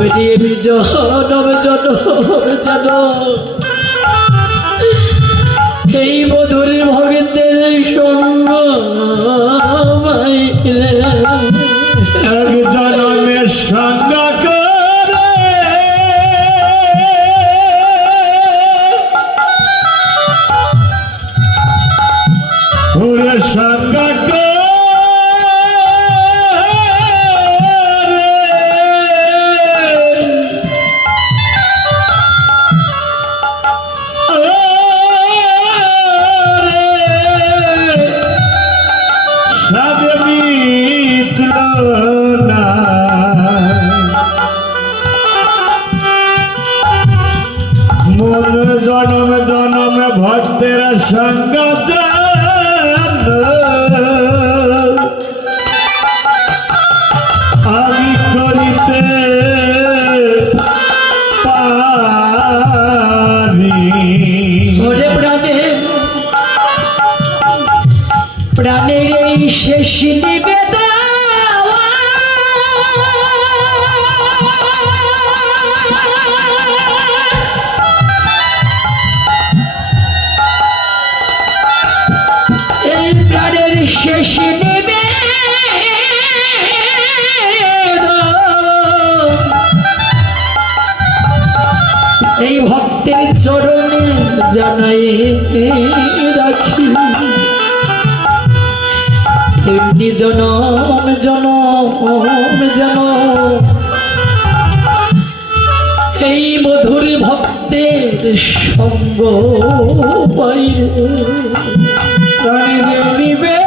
আমি নিয়ে জনম জনম জনম এই মধুর ভগতের সঙ্গ এক জনমের সঙ্গ সঙ্গ ভক্তের শেষ এই ভক্তের চরণে জানাই রাখি। এমনি জনম জনম যেন এই মধুর ভক্তের সঙ্গ পাইরে প্রাণীদের নিবে